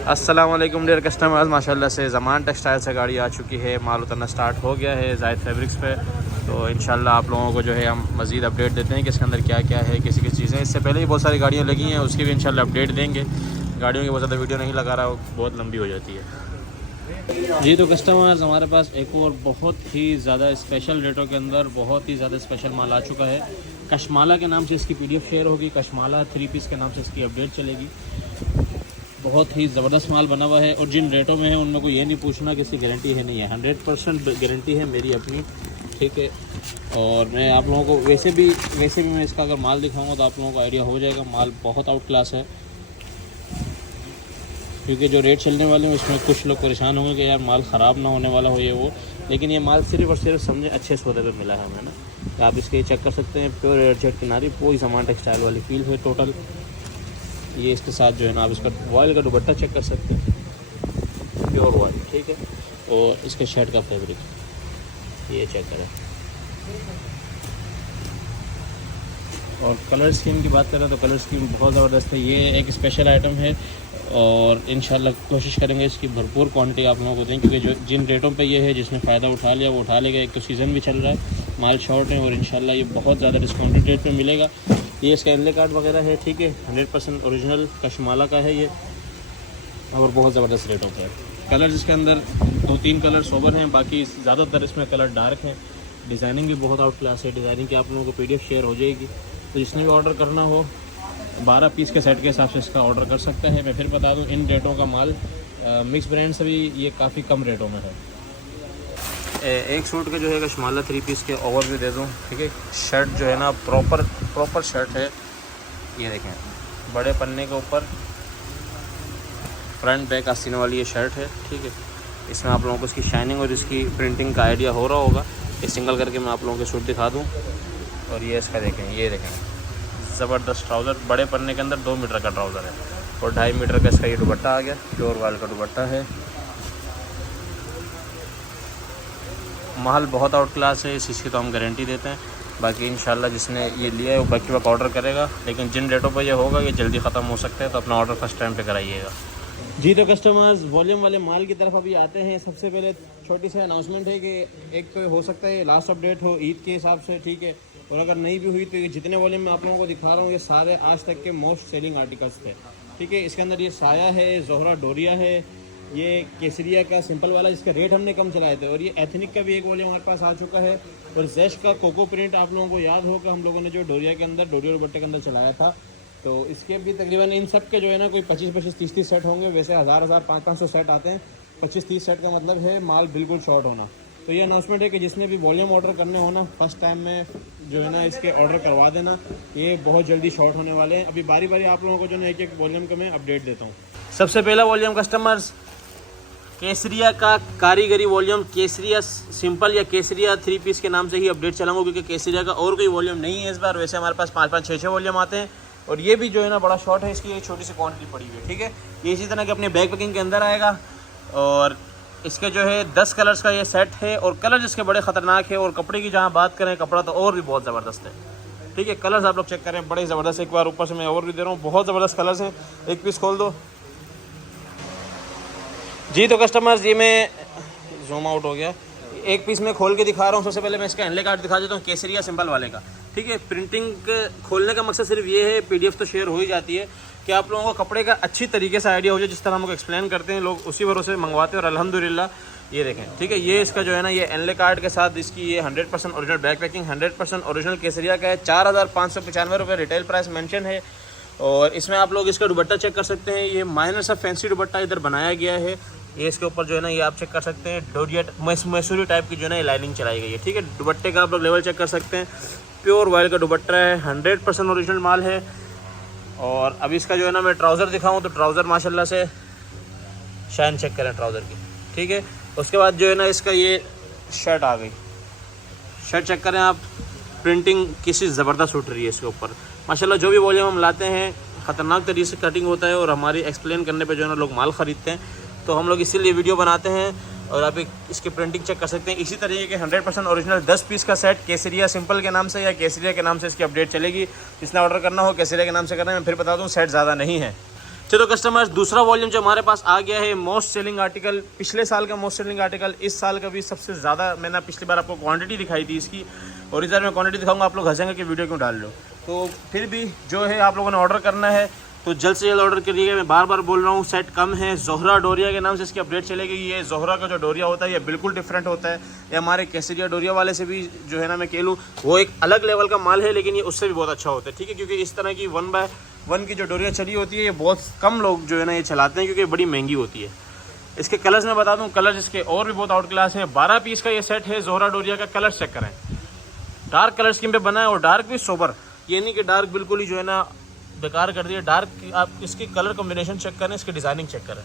अस्सलाम वालेकुम dear customers, माशाल्लाह से ज़मान टेक्सटाइल से गाड़ी आ चुकी है। माल उतरना स्टार्ट हो गया है जायद फैब्रिक्स पे। तो इंशाल्लाह आप लोगों को जो है हम मज़ीद अपडेट देते हैं कि इसके अंदर क्या क्या है, किसी चीज़ें। इससे पहले ही बहुत सारी गाड़ियाँ लगी हैं, उसकी भी इंशाल्लाह अपडेट देंगे। गाड़ियों की बहुत ज़्यादा वीडियो नहीं लगा रहा, बहुत लंबी हो जाती है जी। तो कस्टमर्स, हमारे पास एक और बहुत ही ज़्यादा स्पेशल रेटों के अंदर बहुत ही ज़्यादा स्पेशल माल आ चुका है। कशमाला के नाम से इसकी PDF शेयर होगी। कशमाला 3 पीस के नाम से इसकी अपडेट चलेगी। बहुत ही ज़बरदस्त माल बना हुआ है और जिन रेटों में है उनमें कोई ये नहीं पूछना कि इसकी गारंटी है नहीं है। 100% गारंटी है मेरी अपनी, ठीक है। और मैं आप लोगों को वैसे भी मैं इसका अगर माल दिखाऊंगा तो आप लोगों को आइडिया हो जाएगा। माल बहुत आउट क्लास है, क्योंकि जो रेट चलने वाले हैं उसमें कुछ लोग परेशान होंगे कि यार माल ख़राब ना होने वाला हो ये वो, लेकिन ये माल सिर्फ और सिर्फ समझे अच्छे सौदे पे मिला है हमें ना। तो आप इसके चेक कर सकते हैं। प्योर एयरजेट किनारी, पूरी सामान टेक्सटाइल वाली फील है टोटल। ये इसके साथ जो है ना आप इसका वॉयल का दुपट्टा चेक कर सकते हैं, प्योर वॉयल, ठीक है। और इसके शर्ट का फैब्रिक ये चेक करें। और कलर स्कीम की बात करें तो कलर स्कीम बहुत ज़बरदस्त है। ये एक स्पेशल आइटम है और इंशाल्लाह कोशिश करेंगे इसकी भरपूर क्वांटिटी आप लोगों को दें, क्योंकि जो जिन रेटों पे ये है जिसने फ़ायदा उठा लिया वो उठा लेगा। एक तो सीज़न भी चल रहा है, माल शॉर्ट है और इंशाल्लाह ये बहुत ज़्यादा डिस्काउंटेड रेट पे मिलेगा। ये इसका इनले कार्ड वगैरह है, ठीक है। 100% ओरिजिनल कशमाला का है ये और बहुत ज़बरदस्त रेटों पर है। कलर इसके अंदर 2-3 कलर सोबर हैं, बाकी ज़्यादातर इसमें कलर डार्क हैं। डिज़ाइनिंग भी बहुत आउट क्लास है। डिज़ाइनिंग की आप लोगों को PDF शेयर हो जाएगी। तो जिसने भी ऑर्डर करना हो 12 पीस के सेट के हिसाब से इसका ऑर्डर कर सकता है। मैं फिर बता दूं, इन रेटों का माल मिक्स ब्रांड से भी ये काफ़ी कम रेटों में है। एक सूट के जो है कशमाला 3 पीस के ओवर भी दे दूं, ठीक है। शर्ट जो है ना प्रॉपर शर्ट है। ये देखें, बड़े पन्ने के ऊपर फ्रंट बैक आस्तीन वाली ये शर्ट है, ठीक है। इसमें आप लोगों को इसकी शाइनिंग और इसकी प्रिंटिंग का आइडिया हो रहा होगा। ये सिंगल करके मैं आप लोगों के सूट दिखा दूँ। और ये इसका देखें, ये देखें ज़बरदस्त ट्राउज़र, बड़े पन्ने के अंदर 2 मीटर का ट्राउज़र है और 2.5 मीटर का इसका ये दुपट्टा आ गया। प्योर वाल का दुपट्टा है। माल बहुत आउट क्लास है, इस चीज़ की तो हम गारंटी देते हैं। बाकी इंशाल्लाह जिसने ये लिया है वो बाकी वक्त ऑर्डर करेगा, लेकिन जिन रेटों पर ये होगा ये जल्दी ख़त्म हो सकता है, तो अपना ऑर्डर फर्स्ट टाइम पे कराइएगा जी। तो कस्टमर्स, वॉल्यूम वाले माल की तरफ अभी आते हैं। सबसे पहले छोटी सी अनाउंसमेंट है कि एक तो हो सकता है लास्ट अपडेट हो ईद के हिसाब से, ठीक है। और अगर नहीं भी हुई तो ये जितने वॉल्यूम मैं आप लोगों को दिखा रहा हूँ ये सारे आज तक के मोस्ट सेलिंग आर्टिकल्स थे, ठीक है। इसके अंदर ये साया है, जोहरा डोरिया है, ये केसरिया का सिंपल वाला जिसके रेट हमने कम चलाए थे, और ये एथनिक का भी एक वॉल्यूम हमारे पास आ चुका है। और जैश का कोको प्रिंट आप लोगों को याद होगा, हम लोगों ने जो डोरिया के अंदर डोरिया दुपट्टे के अंदर चलाया था। तो इसके भी तकरीबन इन सब के जो है ना कोई 25-25, 30-30 सेट होंगे। वैसे 1000, 500 सेट आते हैं। 25-30 सेट का मतलब है माल बिल्कुल शॉर्ट होना। तो ये अनाउंसमेंट है कि जिसने भी वॉल्यूम ऑर्डर करने हो ना, फर्स्ट टाइम में जो है ना इसके ऑर्डर करवा देना। ये बहुत जल्दी शॉर्ट होने वाले हैं। अभी बारी बारी आप लोगों को जो है एक वॉल्यूम का मैं अपडेट देता हूँ। सबसे पहला वॉल्यूम कस्टमर्स, केसरिया का कारीगरी वॉल्यूम, केसरिया सिंपल या केसरिया 3 पीस के नाम से ही अपडेट चलाऊंगा, क्योंकि केसरिया का और कोई वॉल्यूम नहीं है इस बार। वैसे हमारे पास 5-5, 6-6 वॉल्यूम आते हैं और ये भी जो है ना बड़ा शॉर्ट है। इसकी एक छोटी सी क्वांटिटी पड़ी हुई है, ठीक है। ये इसी तरह के अपने बैग पैकिंग के अंदर आएगा और इसके जो है 10 कलर्स का ये सेट है। और कलर इसके बड़े ख़तरनाक है। और कपड़े की जहाँ बात करें, कपड़ा तो और भी बहुत ज़बरदस्त है, ठीक है। कलर्स आप लोग चेक करें, बड़े ज़बरदस्त। एक बार ऊपर से मैं और भी दे रहा हूँ, बहुत ज़बरदस्त कलर्स हैं। एक पीस खोल दो जी। तो कस्टमर्स, ये मैं जूम आउट हो गया, एक पीस में खोल के दिखा रहा हूँ। सबसे पहले मैं इसका इनले कार्ड दिखा देता हूँ, केसरिया सिंपल वाले का, ठीक है। प्रिंटिंग खोलने का मकसद सिर्फ ये है, PDF तो शेयर हो ही जाती है, कि आप लोगों को कपड़े का अच्छी तरीके से आइडिया हो जाए। जिस तरह हमको एक्सप्लेन करते हैं लोग, उसी भरोसे मंगवाते हैं और अल्हम्दुलिल्लाह ये देखें, ठीक है। ये इसका जो है ना ये इनले कार्ड के साथ इसकी ये 100% ओरिजिनल बैक पैकिंग, 100% ओरिजिनल केसरिया का है। 4595 रुपये रिटेल प्राइस मेंशन है। और इसमें आप लोग इसका दुपट्टा चेक कर सकते हैं। ये माइनर सा फैंसी दुपट्टा इधर बनाया गया है। ये इसके ऊपर जो है ना ये आप चेक कर सकते हैं, डोरिया मैसूरी टाइप की जो है ना ये लाइनिंग चलाई गई है, ठीक है। दुपट्टे का आप लोग लेवल चेक कर सकते हैं। प्योर वायल का दुपट्टा है, 100% ओरिजिनल माल है। और अभी इसका जो है ना मैं ट्राउज़र दिखाऊं तो ट्राउज़र माशाल्लाह से शाइन चेक करें ट्राउज़र की, ठीक है। उसके बाद जो है ना इसका ये शर्ट आ गई, शर्ट चेक करें आप, प्रिंटिंग किसी ज़बरदस्त उठ रही है इसके ऊपर माशाल्लाह। जो भी वॉल्यूम हम लाते हैं ख़तरनाक तरीके से कटिंग होता है और हमारी एक्सप्लेन करने पे जो है ना लोग माल ख़रीदते हैं। तो हम लोग इसीलिए वीडियो बनाते हैं। और आप इसकी प्रिंटिंग चेक कर सकते हैं। इसी तरीके के 100% ओरिजिनल 10 पीस का सेट केसरिया सिंपल के नाम से या केसरिया के नाम से इसकी अपडेट चलेगी। जिसने ऑर्डर करना हो केसरिया के नाम से करना है। मैं फिर बता दूं, सेट ज़्यादा नहीं है, चलो कस्टमर्स, दूसरा वॉल्यूम जो हमारे पास आ गया है, मोस्ट सेलिंग आर्टिकल, पिछले साल का मोस्ट सेलिंग आर्टिकल, इस साल का भी सबसे ज़्यादा। मैंने पिछली बार आपको क्वांटिटी दिखाई थी इसकी, और इस बार मैं क्वांटिटी दिखाऊंगा, आप लोग हंसेंगे कि वीडियो क्यों डाल लो। तो फिर भी जो है आप लोगों ने ऑर्डर करना है तो जल्द से जल्द ऑर्डर करिएगा। मैं बार बार बोल रहा हूँ, सेट कम है। जोहरा डोरिया के नाम से इसकी अपडेट चलेगी। ये जोहरा का जो डोरिया होता है ये बिल्कुल डिफरेंट होता है। ये हमारे केसरिया डोरिया वाले से भी जो है ना, मैं कह लूँ वो एक अलग लेवल का माल है, लेकिन ये उससे भी बहुत अच्छा होता है, ठीक है। क्योंकि इस तरह की 1x1 की जो डोरिया चली होती है, ये बहुत कम लोग जो है ना ये चलाते हैं, क्योंकि बड़ी महंगी होती है। इसके कलर्स मैं बता दूँ, कलर्स इसके और भी बहुत आउट क्लास हैं। 12 पीस का ये सेट है जोहरा डोरिया का। कलर चेक करें, डार्क कलर स्कीम पे बना है, और डार्क भी सोबर, ये नहीं कि डार्क बिल्कुल ही जो है ना बेकार कर दिया। डार्क आप इसकी कलर कॉम्बिनेशन चेक करें, इसकी डिजाइनिंग चेक करें,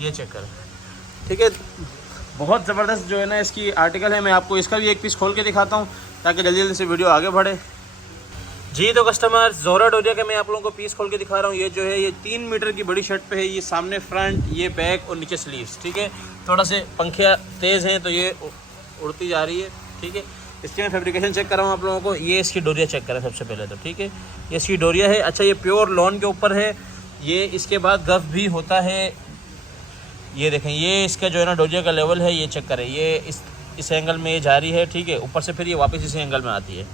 ये चेक करें, ठीक है। बहुत ज़बरदस्त जो है ना इसकी आर्टिकल है। मैं आपको इसका भी एक पीस खोल के दिखाता हूँ ताकि जल्दी जल्दी से वीडियो आगे बढ़े। जी तो कस्टमर, जोहरा डोरिया का मैं आप लोगों को पीस खोल के दिखा रहा हूँ। ये जो है ये 3 मीटर की बड़ी शर्ट पे है। ये सामने फ्रंट, ये बैक और नीचे स्लीव्स, ठीक है। थोड़ा से पंखे तेज़ हैं तो ये उड़ती जा रही है, ठीक है। इसकी मैं फैब्रिकेशन चेक कर रहा हूँ आप लोगों को। ये इसकी डोरिया चेक करें सबसे पहले तो, ठीक है। ये इसकी डोरिया है। अच्छा, ये प्योर लॉन के ऊपर है ये। इसके बाद गफ भी होता है, ये देखें, ये इसका जो है ना डोरिया का लेवल है, ये चेक करें। ये इस एंगल में ये जा रही है, ठीक है। ऊपर से फिर ये वापस इसी एंगल में आती है।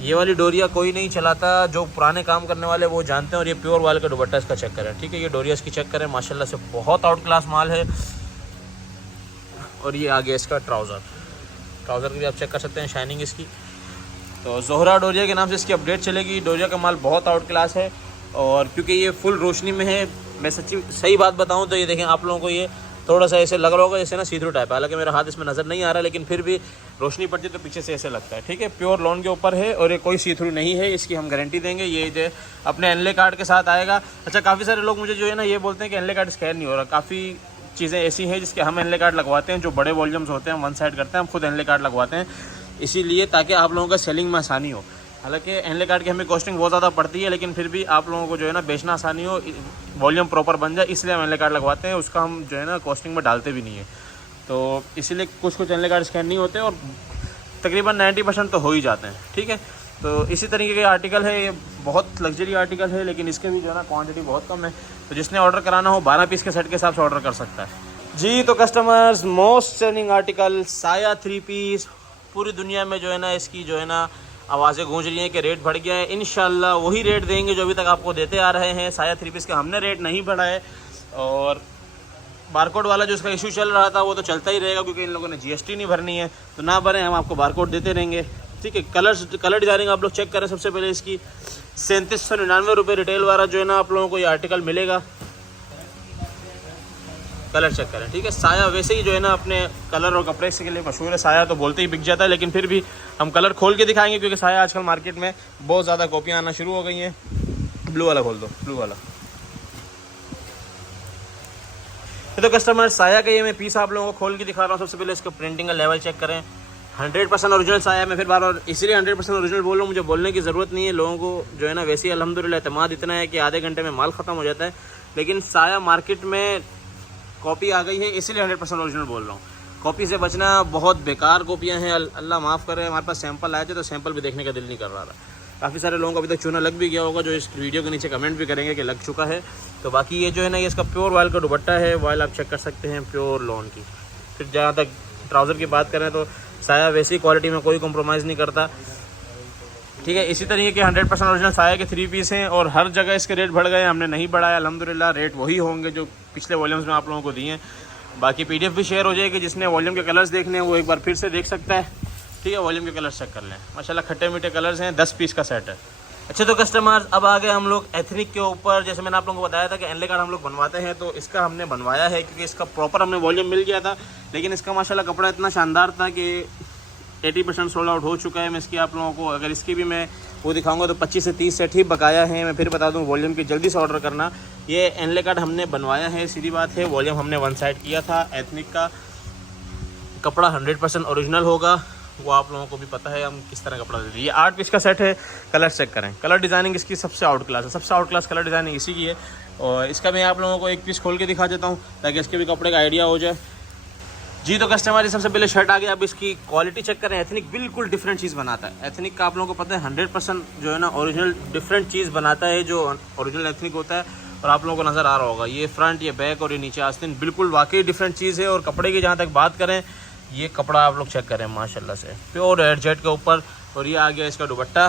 ये वाली डोरिया कोई नहीं चलाता, जो पुराने काम करने वाले वो जानते हैं। और ये प्योर वाल का दुपट्टा इसका चेक करें, ठीक है। ये डोरिया इसकी चेक करें, माशाल्लाह से बहुत आउट क्लास माल है। और ये आ गया इसका ट्राउज़र की भी आप चेक कर सकते हैं, शाइनिंग इसकी। तो जोहरा डोरिया के नाम से इसकी अपडेट चलेगी। डोरिया का माल बहुत आउट क्लास है, और क्योंकि ये फुल रोशनी में है, मैं सही बात बताऊं तो ये देखें आप लोगों को, ये थोड़ा सा ऐसे लग रहा होगा जैसे ना सी थ्रू टाइप है। हालांकि मेरा हाथ इसमें नज़र नहीं आ रहा, लेकिन फिर भी रोशनी पड़ती है तो पीछे से ऐसे लगता है, ठीक है। प्योर लॉन के ऊपर है, और ये कोई सी थ्रू नहीं है, इसकी हम गारंटी देंगे। ये जो अपने एनले कार्ड के साथ आएगा। अच्छा, काफ़ी सारे लोग मुझे जो है ना ये बोलते हैं कि एनले कार्ड स्कैन नहीं हो रहा। काफ़ी चीज़ें ऐसी हैं जिसके हम एनले कार्ड लगवाते हैं। जो बड़े वॉल्यूम्स होते हैं, 1 साइड करते हैं, हम खुद एनले कार्ड लगवाते हैं, इसीलिए ताकि आप लोगों का सेलिंग में आसानी हो। हालांकि एनले कार्ड की हमें कॉस्टिंग बहुत ज़्यादा पड़ती है, लेकिन फिर भी आप लोगों को जो है ना बेचना आसानी हो, वॉल्यूम प्रॉपर बन जाए, इसलिए हम एनले कार्ड लगवाते हैं। उसका हम जो है ना कॉस्टिंग में डालते भी नहीं है, तो इसीलिए कुछ एनले कार्ड स्कैन नहीं होते, और तकरीबन 90% तो हो ही जाते हैं, ठीक है। तो इसी तरीके के आर्टिकल है, ये बहुत लग्जरी आर्टिकल है, लेकिन इसके भी जो है ना क्वांटिटी बहुत कम है। तो जिसने ऑर्डर कराना हो 12 पीस के सेट के हिसाब से ऑर्डर कर सकता है। जी तो कस्टमर्स, मोस्ट सेलिंग आर्टिकल साया 3 पीस, पूरी दुनिया में जो है ना इसकी जो है ना आवाज़ें गूंज रही हैं कि रेट बढ़ गया है। इंशाल्लाह वही रेट देंगे जो अभी तक आपको देते आ रहे हैं। साया 3 पीस का हमने रेट नहीं बढ़ाया है, और बारकोड वाला जो इसका इशू चल रहा था वो तो चलता ही रहेगा, क्योंकि इन लोगों ने GST नहीं भरनी है, तो ना भरें, हम आपको बारकोड देते रहेंगे, ठीक है। कलर डिजाइनिंग आप लोग चेक करें। सबसे पहले इसकी 3799 रुपये रिटेल वाला जो है ना आप लोगों को ये आर्टिकल मिलेगा। कलर चेक करें, ठीक है। साया वैसे ही जो है ना अपने कलर और कपड़े के लिए मशहूर है। साया तो बोलते ही बिक जाता है, लेकिन फिर भी हम कलर खोल के दिखाएंगे, क्योंकि साया आजकल मार्केट में बहुत ज़्यादा कॉपियाँ आना शुरू हो गई हैं। ब्लू वाला खोल दो, ब्लू वाला। तो कस्टमर, साया का ये मैं पीस आप लोगों को खोल के दिखा रहा हूँ। सबसे पहले इसका प्रिंटिंग का लेवल चेक करें। 100% ओरिजिनल साया। मैं फिर बार बार इसलिए 100% ओरिजिनल बोल रहा हूँ, मुझे बोलने की ज़रूरत नहीं है। लोगों को जो है ना वैसे ही अल्हम्दुलिल्लाह एतमाद इतना है कि आधे घंटे में माल ख़त्म हो जाता है, लेकिन साया मार्केट में कॉपी आ गई है, इसीलिए 100% ओरिजिनल बोल रहा हूँ। कॉपी से बचना, बहुत बेकार कॉपियाँ हैं, अल्लाह माफ़ करे। हमारे पास सैंपल आए थे तो सैंपल भी देखने का दिल नहीं कर रहा था। काफ़ी सारे लोगों को अभी तक चूना लग भी गया होगा, जो इस वीडियो के नीचे कमेंट भी करेंगे कि लग चुका है। तो बाकी ये जो है ना ये इसका प्योर वायल का दुपट्टा है। वायल आप चेक कर सकते हैं, प्योर लॉन की। फिर जहाँ तक ट्राउज़र की बात करें तो साया वैसी क्वालिटी में कोई कॉम्प्रोमाइज़ नहीं करता, ठीक है। इसी तरीके के 100% ओरिजिनल साया के 3 पीस हैं, और हर जगह इसके रेट बढ़ गए। हमने नहीं बढ़ाया, अल्हम्दुलिल्लाह रेट वही होंगे जो पिछले वॉल्यूम्स में आप लोगों को दिए हैं। बाकी PDF भी शेयर हो जाएगी। जिसने वॉल्यूम के कलर्स देखने हैं वो एक बार फिर से देख सकता है, ठीक है। वॉल्यूम के कलर्स चेक कर लें, माशाल्लाह खट्टे मीठे कलर्स हैं। 10 पीस का सेट है। अच्छा तो कस्टमर्स, अब आ गए हम लोग एथनिक के ऊपर। जैसे मैंने आप लोगों को बताया था कि एनले कार्ड हम लोग बनवाते हैं, तो इसका हमने बनवाया है, क्योंकि इसका प्रॉपर हमें वॉल्यूम मिल गया था। लेकिन इसका माशाल्लाह कपड़ा इतना शानदार था कि 80% सोल्ड आउट हो चुका है। मैं इसकी आप लोगों को अगर इसकी भी मैं वो दिखाऊंगा तो 25 से 30 सेट ही बकाया है। मैं फिर बता दूं, वॉल्यूम की जल्दी से ऑर्डर करना। ये एनले कार्ड हमने बनवाया है, सीधी बात है। वॉल्यूम हमने 1 साइड किया था। एथनिक का कपड़ा 100% ओरिजिनल होगा, वो आप लोगों को भी पता है हम किस तरह कपड़ा देते हैं। ये 8 पीस का सेट है। कलर चेक करें, कलर डिज़ाइनिंग इसकी सबसे आउट क्लास है। सबसे आउट क्लास कलर डिज़ाइनिंग इसी की है। और इसका मैं आप लोगों को एक पीस खोल के दिखा देता हूँ ताकि इसके भी कपड़े का आइडिया हो जाए। जी तो कस्टमर सबसे पहले शर्ट आ गया। अब इसकी क्वालिटी चेक करें। एथनिक बिल्कुल डिफरेंट चीज़ बनाता है। एथनिक का आप लोगों को पता है 100% जो है ना ओरिजिनल डिफरेंट चीज़ बनाता है जो ओरिजिनल एथनिक होता है। और आप लोगों को नज़र आ रहा होगा ये फ्रंट, ये बैक और ये नीचे आस्तीन बिल्कुल वाकई डिफरेंट चीज़ है। और कपड़े की जहाँ तक बात करें, ये कपड़ा आप लोग चेक करें माशाल्लाह से प्योर एयरजेट के ऊपर। और ये आ गया इसका दुपट्टा,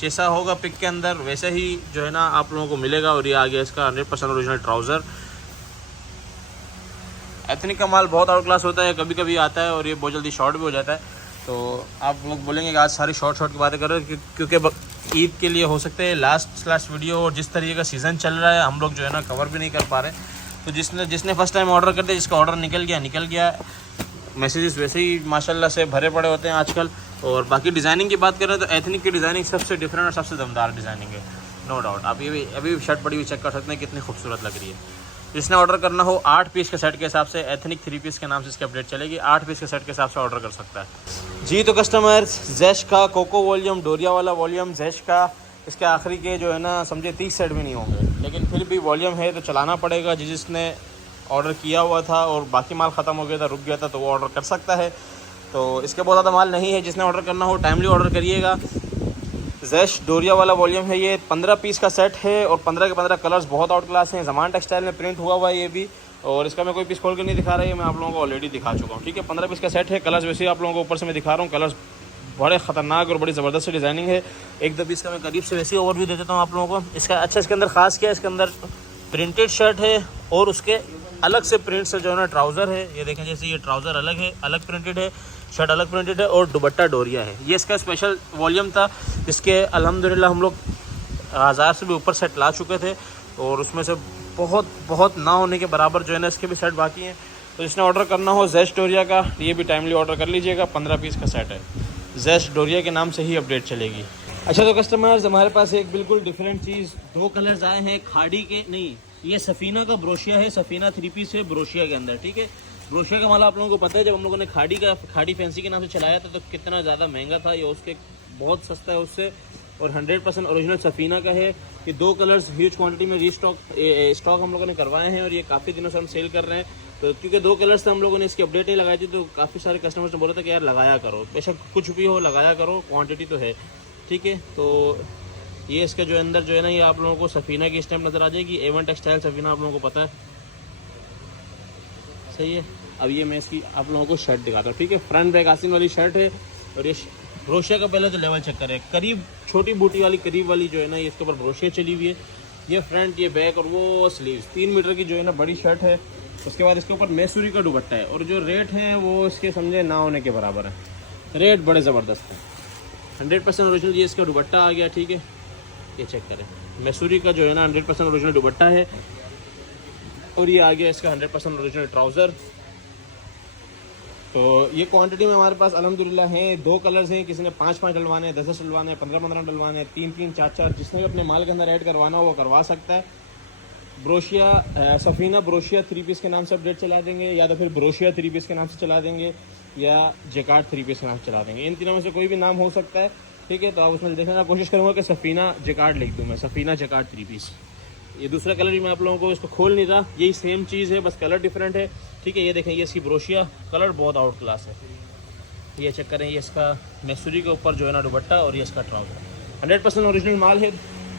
जैसा होगा पिक के अंदर वैसे ही जो है ना आप लोगों को मिलेगा। और ये आ गया इसका 100% ओरिजिनल ट्राउज़र। एथनिक का माल बहुत आउट क्लास होता है, कभी कभी आता है और ये बहुत जल्दी शॉर्ट भी हो जाता है। तो आप लोग बोलेंगे कि आज सारी शॉर्ट की बातें कर रहे हैं क्योंकि ईद के लिए हो सकते हैं लास्ट वीडियो, और जिस तरीके का सीज़न चल रहा है हम लोग जो है ना कवर भी नहीं कर पा रहे। तो जिसने फर्स्ट टाइम ऑर्डर कर दिया, जिसका ऑर्डर निकल गया। मैसेजेस वैसे ही माशाल्लाह से भरे पड़े होते हैं आजकल। और बाकी डिज़ाइनिंग की बात करें तो एथनिक की डिज़ाइनिंग सबसे डिफरेंट और सबसे दमदार डिज़ाइनिंग है, नो डाउट। आप ये अभी शर्ट पड़ी हुई चेक कर सकते हैं कितनी खूबसूरत लग रही है। जिसने ऑर्डर करना हो 8 पीस के सेट के हिसाब से, एथनिक 3 पीस के नाम से इसकी अपडेट चलेगी, 8 पीस के सेट के हिसाब से ऑर्डर कर सकता है। जी तो कस्टमर्स, जैश का कोको वॉल्यूम, डोरिया वाला वॉल्यूम, जैश का इसके आखिरी के जो है ना समझे 30 सेट भी नहीं होंगे, लेकिन फिर भी वॉल्यूम है तो चलाना पड़ेगा। जिसने ऑर्डर किया हुआ था और बाकी माल ख़त्म हो गया था, रुक गया था, तो वो ऑर्डर कर सकता है। तो इसके बहुत ज़्यादा माल नहीं है। जिसने ऑर्डर करना हो टाइमली ऑर्डर करिएगा। जैश डोरिया वाला वॉल्यूम है, ये 15 पीस का सेट है और 15 के 15 कलर्स बहुत आउट क्लास हैं। ज़मान टेक्सटाइल में प्रिंट हुआ हुआ है ये भी। और इसका मैं कोई पीस खोल के नहीं दिखा रहा है, मैं आप लोगों को ऑलरेडी दिखा चुका हूँ। ठीक है, 15 पीस का सेट है। कलर्स वैसे ही आप लोगों को ऊपर से मैं दिखा रहा हूँ। कलर्स बड़े ख़तरनाक और बड़ी ज़बरदस्त डिज़ाइनिंग है। एक दो पीस का मैं करीब से वैसे ही ओवरव्यू दे देता हूँ आप लोगों को। इसका अच्छा इसके अंदर ख़ास क्या है, इसके अंदर प्रिंटेड शर्ट है और उसके अलग से प्रिंट से जो है ना ट्राउज़र है। ये देखें, जैसे ये ट्राउज़र अलग है, अलग प्रिंटेड है, शर्ट अलग प्रिंटेड है और दुपट्टा डोरिया है। ये इसका स्पेशल वॉल्यूम था जिसके अल्हम्दुलिल्लाह हम लोग 1000 से भी ऊपर सेट ला चुके थे। और उसमें से बहुत ना होने के बराबर जो है ना इसके भी सेट बाकी हैं। तो जिसने ऑर्डर करना हो जैश डोरिया का, ये भी टाइमली ऑर्डर कर लीजिएगा। 15 पीस का सेट है, जैश डोरिया के नाम से ही अपडेट चलेगी। अच्छा तो कस्टमर्स, हमारे पास एक बिल्कुल डिफरेंट चीज़, 2 कलर्स आए हैं खाड़ी के, नहीं ये सफ़ीना का ब्रोशिया है। सफ़ीना 3 पीस है ब्रोशिया के अंदर। ठीक है, ब्रोशिया का माल आप लोगों को पता है, जब हम लोगों ने खाड़ी फैंसी के नाम से चलाया था तो कितना ज़्यादा महंगा था। ये उसके बहुत सस्ता है उससे, और 100% ओरिजिनल सफ़ीना का है। ये 2 कलर्स ह्यूज क्वांटिटी में स्टॉक हम लोगों ने करवाए हैं और ये काफ़ी दिनों से हम सेल कर रहे हैं। तो क्योंकि 2 कलर्स से हम लोगों ने इसकी अपडेट नहीं लगाई थी, तो काफ़ी सारे कस्टमर्स ने बोला था कि यार लगाया करो, बेशक कुछ भी हो लगाया करो, क्वान्टिटी तो है। ठीक है, तो ये इसका जो अंदर जो है ना, ये आप लोगों को सफ़ीना की स्टैम्प नज़र आ जाएगी। A1 टेक्सटाइल सफ़ीना आप लोगों को पता है, सही है। अब ये मैं इसकी आप लोगों को शर्ट दिखाता हूँ। ठीक है, फ्रंट बैक आस्तीन वाली शर्ट है। और ये ब्रोशिया का पहले तो लेवल चेक करें, करीब छोटी बूटी वाली करीब वाली जो है ना, ये इसके ऊपर ब्रोशिया चली हुई है। ये फ्रंट, ये बैक और वो स्लीव्स, 3 मीटर की जो है ना बड़ी शर्ट है। उसके बाद इसके ऊपर मैसूरी का दुपट्टा है और जो रेट हैं वो इसके समझे ना होने के बराबर है। रेट बड़े ज़बरदस्त है। 100% ओरिजिनल ये इसका दुपट्टा आ गया। ठीक है, ये चेक करें, मैसूरी का जो है ना 100% ओरिजिनल दुपट्टा है। और ये आ गया इसका 100% ओरिजिनल ट्राउज़र। तो ये क्वांटिटी में हमारे पास अल्हम्दुलिल्लाह हैं। 2 कलर्स हैं, किसी ने 5-5 डलवाने हैं, 10-10 डलवाने हैं, 15-15 डलवाने हैं, 3-3, 4-4, जिसने भी अपने माल के अंदर ऐड करवाना हो वो करवा सकता है। ब्रोशिया सफ़ीना ब्रोशिया 3 पीस के नाम से अपडेट चला देंगे, या तो फिर ब्रोशिया 3 पीस के नाम से चला देंगे, या जेकार्ड 3 पीस के नाम से चला देंगे। इन तीनों में से कोई भी नाम हो सकता है। ठीक है, तो आप उसमें देखना, कोशिश करूँगा कि सफ़ीना जेकार्ड लिख दूँ मैं, सफ़ीना जेकार्ड 3 पीस। ये दूसरा कलर ही मैं आप लोगों को इसको खोल नहीं रहा, यही सेम चीज़ है, बस कलर डिफरेंट है। ठीक है, ये देखें, ये इसकी ब्रोशिया कलर बहुत आउट क्लास है। ये चेक करें, ये इसका मैसूरी के ऊपर जो है ना दुपट्टा और ये इसका ट्राउज़र 100% ओरिजिनल माल है।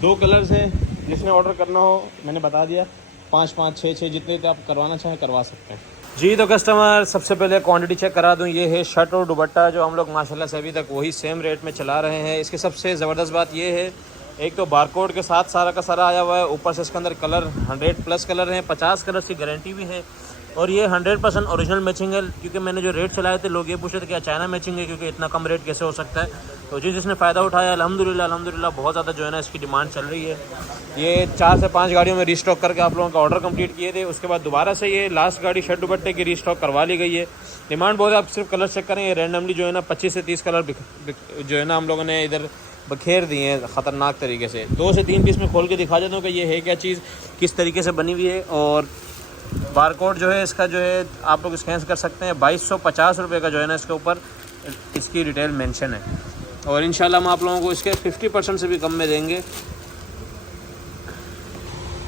2 कलर्स हैं, जिसने ऑर्डर करना हो मैंने बता दिया, 5-5, 6-6 जितने आप करवाना चाहें करवा सकते हैं। जी तो कस्टमर, सबसे पहले क्वांटिटी चेक करा दूं। ये है शर्ट और दुपट्टा जो हम लोग माशाल्लाह से अभी तक वही सेम रेट में चला रहे हैं। इसकी सबसे ज़बरदस्त बात ये है, एक तो बारकोड के साथ सारा का सारा आया हुआ है, ऊपर से इसके अंदर कलर 100+ कलर हैं, 50 कलर की गारंटी भी है। और ये 100% ओरिजिनल मैचिंग है। क्योंकि मैंने जो रेट चलाए थे लोग ये पूछ रहे थे क्या चाइना मैचिंग है, क्योंकि इतना कम रेट कैसे हो सकता है। तो जिसने फ़ायदा उठाया अल्हम्दुलिल्लाह बहुत ज़्यादा जो है ना इसकी डिमांड चल रही है। ये 4 से 5 गाड़ियों में रीस्टॉक करके आप लोगों का ऑर्डर कंप्लीट किए थे, उसके बाद दोबारा से ये लास्ट गाड़ी शर्ट दुपट्टे की रीस्टॉक करवा ली गई है। डिमांड बहुत है, आप सिर्फ कलर चेक करें, ये रैंडमली जो है ना 25 से 30 कलर जो है ना हम लोगों ने इधर बखेर दिए हैं ख़तरनाक तरीके से। 2 से 3 पीस में खोल के दिखा देता हूँ कि ये है क्या चीज़, किस तरीके से बनी हुई है। और बारकोड जो है इसका जो है आप लोग स्कैन कर सकते हैं। 2250 रुपये का जो है ना इसके ऊपर इसकी रिटेल मेंशन है। और इंशाल्लाह हम आप लोगों को इसके 50% से भी कम में देंगे।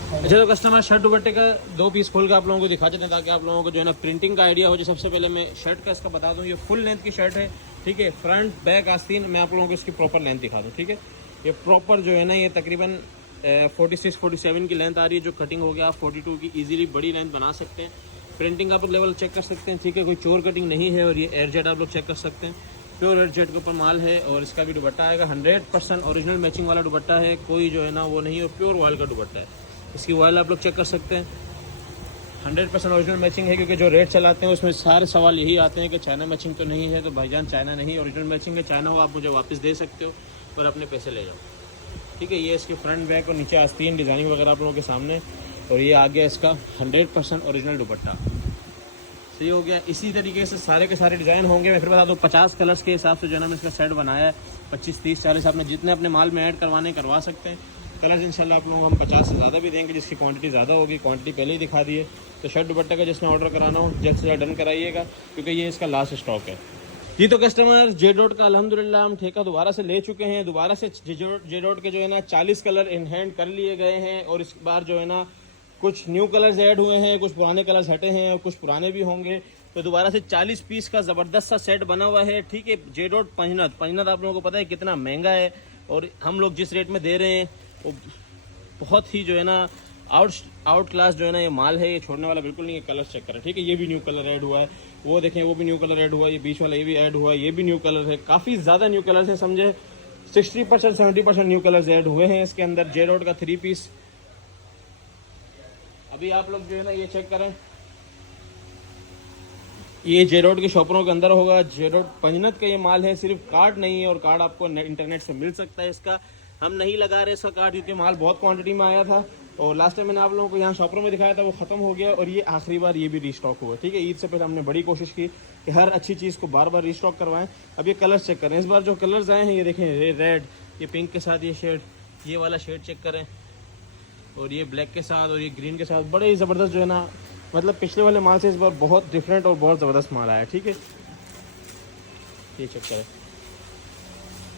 अच्छा तो कस्टमर शर्ट दुपट्टे का 2 पीस खोल के आप लोगों को दिखा देते हैं ताकि आप लोगों को जो है ना प्रिंटिंग का आइडिया हो जाए। सबसे पहले मैं शर्ट का इसका बता दूं, ये फुल लेंथ की शर्ट है, ठीक है। फ्रंट बैक आस्तीन मैं आप लोगों को इसकी प्रॉपर लेंथ दिखा दूँ, ठीक है। ये प्रॉपर जो है ना ये तकरीबन 46-47 की लेंथ आ रही है, जो कटिंग हो गया आप 42 की ईजिली बड़ी लेंथ बना सकते हैं। प्रिंटिंग आप लोग लेवल चेक कर सकते हैं, ठीक है, कोई चोर कटिंग नहीं है। और ये एयर जेट आप लोग चेक कर सकते हैं, प्योर एयर जेट के ऊपर माल है। और इसका भी दुपट्टा आएगा 100% ओरिजिनल मैचिंग वाला दुपट्टा है, कोई जो है ना वो नहीं, और प्योर वॉयल का दुपट्टा है। इसकी वॉयल आप लोग चेक कर सकते हैं, 100% ओरिजिनल मैचिंग है। क्योंकि जो रेट चलाते हैं उसमें सारे सवाल यही आते हैं कि चाइना मैचिंग तो नहीं है। तो भाईजान चाइना नहीं, ओरिजिनल मैचिंग है। चाइना हो आप मुझे वापस दे सकते हो और अपने पैसे ले जाओ, ठीक है। ये इसके फ्रंट बैक और नीचे आस्तीन डिज़ाइनिंग वगैरह आप लोगों के सामने। और ये आ गया इसका 100% ओरिजिनल दुपट्टा, सही हो गया। इसी तरीके से सारे के सारे डिज़ाइन होंगे। मैं फिर बता दूँ 50 कलर्स के हिसाब से जो है ना मैं इसका सेट बनाया है। 25, 30, 40 आपने जितने अपने माल में ऐड करवाने करवा सकते हैं। कलर्स इंशाल्लाह आप लोगों को हम 50 से ज़्यादा भी देंगे, जिसकी क्वांटिटी ज़्यादा होगी। क्वांटिटी पहले ही दिखा दी है। तो शर्ट दुपट्टे का जिसने ऑर्डर कराना हो जल्द से जल्द डन कराइएगा, क्योंकि ये इसका लास्ट स्टॉक है। जी तो कस्टमर जे डॉट का अल्हम्दुलिल्लाह हम ठेका दोबारा से ले चुके हैं। दोबारा से जे डॉट के जो है ना 40 कलर इन हैंड कर लिए गए हैं। और इस बार जो है ना कुछ न्यू कलर्स ऐड हुए हैं, कुछ पुराने कलर्स हटे हैं और कुछ पुराने भी होंगे। तो दोबारा से 40 पीस का ज़बरदस्त सा सेट बना हुआ है, ठीक है। जे डॉट पंजनत आप लोगों को पता है कितना महंगा है, और हम लोग जिस रेट में दे रहे हैं वो बहुत ही जो है ना आउट क्लास जो है ना ये माल है। ये छोड़ने वाला बिल्कुल नहीं है। कलर चेक करें, ठीक है। ये भी न्यू कलर ऐड हुआ है, वो देखें वो भी न्यू कलर ऐड हुआ है, ये बीच वाला ये भी ऐड हुआ है, ये भी न्यू कलर है। काफ़ी ज़्यादा न्यू कलर्स हैं, समझे 60% 70% न्यू कलर्स ऐड हुए हैं इसके अंदर। जे डॉट का 3 पीस अभी आप लोग जो है ना ये चेक करें, ये जे डॉट के शॉपरों के अंदर होगा। जे डॉट पंजनत का ये माल है, सिर्फ कार्ड नहीं है। और कार्ड आपको इंटरनेट से मिल सकता है इसका। हम नहीं लगा रहे इसका कार्ड, क्योंकि माल बहुत क्वांटिटी में आया था। और लास्ट टाइम मैंने आप लोगों को यहाँ शॉपरों में दिखाया था, वो ख़त्म हो गया। और ये आखिरी बार ये भी रीस्टॉक हुआ, ठीक है। ईद से पहले हमने बड़ी कोशिश की कि हर अच्छी चीज़ को बार बार रीस्टॉक करवाएं। अब ये कलर्स चेक करें, इस बार जो कलर्स आए हैं ये देखें, ये रेड, ये पिंक के साथ ये शेड, ये वाला शेड चेक करें, और ये ब्लैक के साथ, और ये ग्रीन के साथ। बड़े ही ज़बरदस्त जो है ना, मतलब पिछले वाले माल से इस बार बहुत डिफरेंट और बहुत ज़बरदस्त माल आया, ठीक है। ये चेक करें,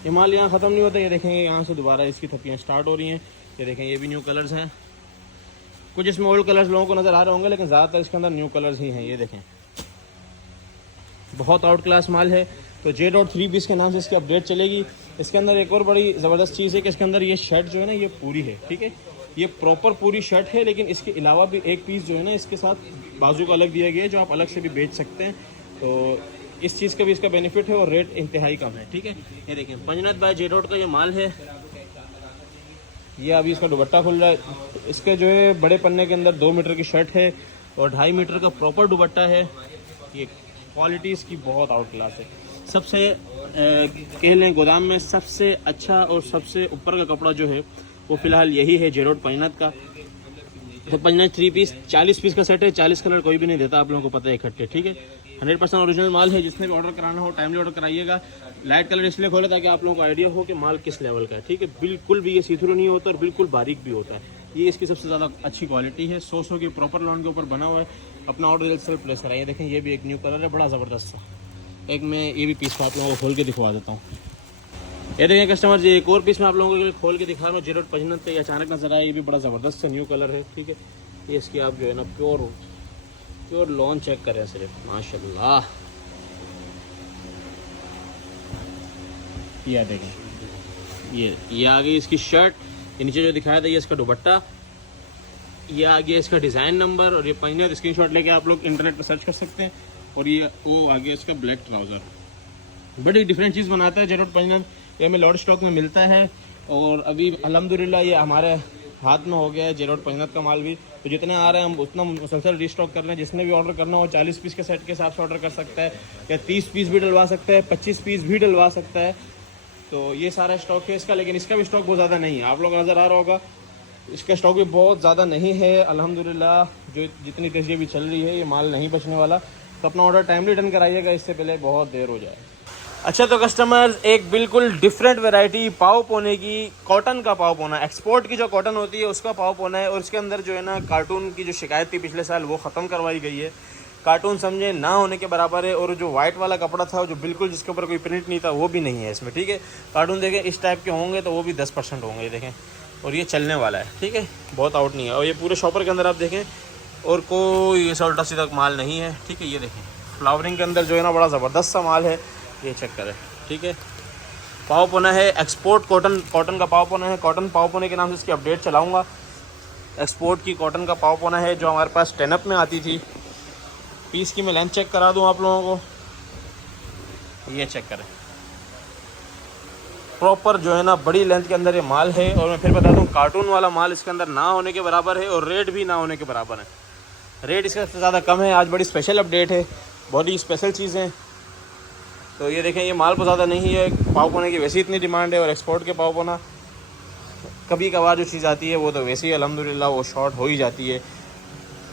ये माल यहाँ ख़त्म नहीं होता। ये देखेंगे यहाँ से दोबारा इसकी थप्पियाँ स्टार्ट हो रही हैं। ये देखें, ये भी न्यू कलर्स हैं। कुछ इसमें ओल्ड कलर्स लोगों को नज़र आ रहे होंगे, लेकिन ज़्यादातर इसके अंदर न्यू कलर्स ही हैं। ये देखें, बहुत आउट क्लास माल है। तो जे डॉट 3 पीस के नाम से इसकी अपडेट चलेगी। इसके अंदर एक और बड़ी ज़बरदस्त चीज़ है कि इसके अंदर ये शर्ट जो है ना ये पूरी है, ठीक है। ये प्रॉपर पूरी शर्ट है, लेकिन इसके अलावा भी एक पीस जो है ना इसके साथ बाजू का अलग दिया गया है, जो आप अलग से भी बेच सकते हैं। तो इस चीज़ का भी इसका बेनिफिट है, और रेट इंतहाई कम है, ठीक है। ये देखिए पंजनत बाय जे डॉट का ये माल है। ये अभी इसका दुपट्टा खुल रहा है। इसके जो है बड़े पन्ने के अंदर 2 मीटर की शर्ट है और 2.5 मीटर का प्रॉपर दुपट्टा है। ये क्वालिटी इसकी बहुत आउट क्लास है। सबसे कह लें गोदाम में सबसे अच्छा और सबसे ऊपर का कपड़ा जो है वो फ़िलहाल यही है, जे डॉट पंजनत का। तो पंजनत 3 पीस 40 पीस का सेट है। 40 कलर कोई भी नहीं देता, आप लोगों को पता है इकट्ठे, ठीक है। 100% ओरिजिनल माल है। जिसने भी ऑर्डर कराना हो टाइमली ऑर्डर कराइएगा। लाइट कलर इसलिए खोले ताकि आप लोगों को आइडिया हो कि माल किस लेवल का है, ठीक है। बिल्कुल भी ये सी थ्रू नहीं होता और बिल्कुल बारीक भी होता है। ये इसकी सबसे ज़्यादा अच्छी क्वालिटी है। 100 की प्रॉपर लॉन के ऊपर बना हुआ है। अपना ऑर्डर जल्द से प्लेस कराइए। देखें, ये भी एक न्यू कलर है, बड़ा ज़बरदस्त सा। एक मैं ये भी पीस को आप लोगों को खोल के दिखवा देता हूँ। ये देखें कस्टमर जी, एक और पीस मैं आप लोगों को खोल के दिखा रहा हूँ। जे डॉट पंजनत पे अचानक नजर आया, ये भी बड़ा ज़बरदस्त सा न्यू कलर है, ठीक है। ये इसकी आप जो है ना प्योर लॉन चेक करें सिर्फ, माशाल्लाह। ये देखें, ये आ गई इसकी शर्ट। ये नीचे जो दिखाया था ये इसका दुपट्टा। ये आ गया इसका डिज़ाइन नंबर। और ये पंजनत स्क्रीनशॉट लेके आप लोग इंटरनेट पर सर्च कर सकते हैं। और ये वो आ गया इसका ब्लैक ट्राउज़र। बड़ी डिफरेंट चीज़ बनाता है जे डॉट पंजनत। ये हमें लॉट स्टॉक में मिलता है, और अभी अल्हम्दुलिल्लाह ये हमारे हाथ में हो गया है जे डॉट पंजनत का माल भी। तो जितने आ रहे हैं हम उतना मुसलसल रीस्टॉक कर रहे हैं। जिसने भी ऑर्डर करना हो 40 पीस के सेट के हिसाब से ऑर्डर कर सकता है, या 30 पीस भी डलवा सकता है, 25 पीस भी डलवा सकता है। तो ये सारा स्टॉक है इसका, लेकिन इसका भी स्टॉक बहुत ज़्यादा नहीं है। आप लोग नज़र आ रहा होगा, इसका स्टॉक भी बहुत ज़्यादा नहीं है अल्हम्दुलिल्लाह। जो जितनी तेज़ी भी चल रही है, ये माल नहीं बचने वाला। तो अपना ऑर्डर टाइमली रिटर्न कराइएगा, इससे पहले बहुत देर हो जाए। अच्छा तो कस्टमर्स, एक बिल्कुल डिफरेंट वैरायटी पाव पोने की, कॉटन का पाव पोना। एक्सपोर्ट की जो कॉटन होती है उसका पाव पोना है। और इसके अंदर जो है ना कार्टून की जो शिकायत थी पिछले साल, वो ख़त्म करवाई गई है। कार्टून समझे ना होने के बराबर है। और जो वाइट वाला कपड़ा था, जो बिल्कुल जिसके ऊपर कोई प्रिंट नहीं था, वो भी नहीं है इसमें, ठीक है। कार्टून देखें इस टाइप के होंगे तो वो भी 10% होंगे। देखें और ये चलने वाला है, ठीक है, बहुत आउट नहीं है। और ये पूरे शॉपर के अंदर आप देखें और कोई ऐसा उल्टा सीधा माल नहीं है, ठीक है। ये देखें फ्लावरिंग के अंदर जो है ना बड़ा ज़बरदस्त सा माल है, ये चेक करें, ठीक है। पाव पोना है, एक्सपोर्ट कॉटन का पाव पोना है। कॉटन पाव पोने के नाम से इसकी अपडेट चलाऊँगा। एक्सपोर्ट की कॉटन का पाव पोना है जो हमारे पास 10 अप में आती थी। पीस की मैं लेंथ चेक करा दूँ आप लोगों को, ये चेक करें, प्रॉपर जो है ना बड़ी लेंथ के अंदर ये माल है। और मैं फिर बता दूं कार्टून वाला माल इसके अंदर ना होने के बराबर है और रेट भी ना होने के बराबर है। रेट इसका सबसे ज़्यादा कम है। आज बड़ी स्पेशल अपडेट है, बड़ी स्पेशल चीज़ें। तो ये देखें ये माल बहुत ज़्यादा नहीं है, पाव पोने की वैसे इतनी डिमांड है। और एक्सपोर्ट के पाव पोना कभी कभार जो चीज़ आती है वो तो वैसे ही अल्हम्दुलिल्लाह वो शॉर्ट हो ही जाती है,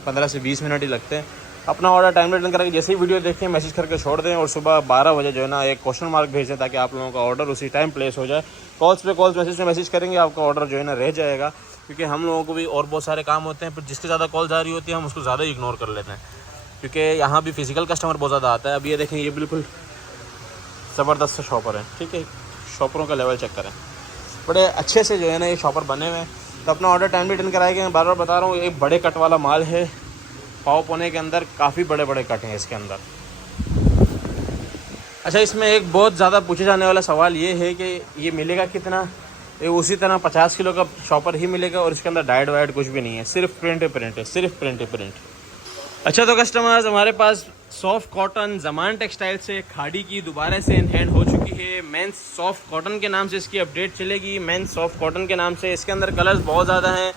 15 से 20 मिनट ही लगते हैं। अपना ऑर्डर टाइम रिटर्न करके जैसे ही वीडियो देखें मैसेज करके छोड़ दें और सुबह 12 बजे जो है ना एक क्वेश्चन मार्क भेज दें ताकि आप लोगों का ऑर्डर उसी टाइम प्लेस हो जाए। कॉल्स पे कॉल्स मैसेज पे मैसेज करेंगे आपका ऑर्डर जो है ना रह जाएगा, क्योंकि हम लोगों को भी और बहुत सारे काम होते हैं। पर जिसकी ज़्यादा कॉल जा रही होती है हम उसको ज़्यादा इग्नोर कर लेते हैं, क्योंकि यहाँ भी फिजिकल कस्टमर बहुत ज़्यादा आता है। अब ये देखें ये बिल्कुल ज़बरदस्त से शॉपर है, ठीक है। शॉपरों का लेवल चेक करें, बड़े अच्छे से जो है ना ये शॉपर बने हुए हैं। तो अपना ऑर्डर टाइम रिटर्न कराएंगे। मैं बार बार बता रहा हूँ एक बड़े कट वाला माल है, पाव पोने के अंदर काफ़ी बड़े बड़े कट हैं इसके अंदर। अच्छा, इसमें एक बहुत ज़्यादा पूछे जाने वाला सवाल ये है कि ये मिलेगा कितना। ये उसी तरह 50 किलो का शॉपर ही मिलेगा और इसके अंदर डाइट वाइट कुछ भी नहीं है, सिर्फ प्रिंट है, सिर्फ प्रिंट। अच्छा, तो कस्टमर्स हमारे पास सॉफ्ट कॉटन ज़मान टेक्सटाइल से खाड़ी की दोबारा से इन हैंड हो चुकी है। मेंस सॉफ्ट कॉटन के नाम से इसकी अपडेट चलेगी, मेंस सॉफ्ट कॉटन के नाम से। इसके अंदर कलर्स बहुत ज़्यादा हैं,